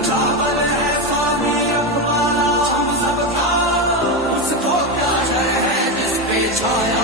निछावर है स्वामी हमारा, हम सबका उसको प्यार है जिस पे छाया